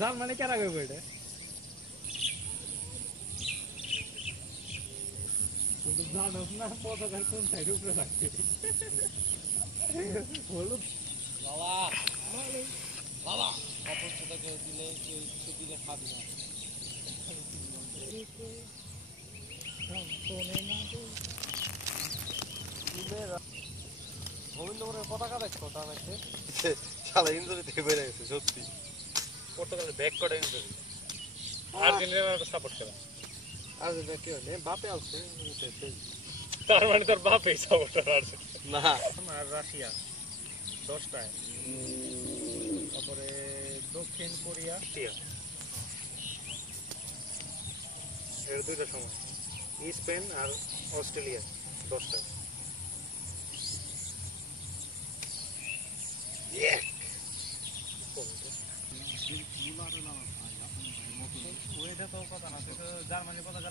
Germany কারা কইবো এটা কিন্তু জানোস না পতাকার কোন সাইড উপরে রাখছে হলুদ বাবা বাবা কাপড় ছোটাকে দিলে কেউ কিছু দিলে খাবি না গোবিন্দপুরের পতাকা দেখছো তা নাকি শালা ইঞ্জুরি থেকে বেড়ে গেছে সত্যি পর্তুগালের ব্যাক করে ইঞ্জুরি আর্জেন্টিনার সাপোর্ট করে আর কি হলে বাপে আছে তার মানে তোর বাপই সাপোর্টার আর্জেন্টিনা না আর রাশিয়া 10টায় তারপরে দক্ষিণ কোরিয়া এর দুইটা সময় স্পেন আর অস্ট্রেলিয়া 10টায় ওইটা তো কথা না জার্মানি পতাকা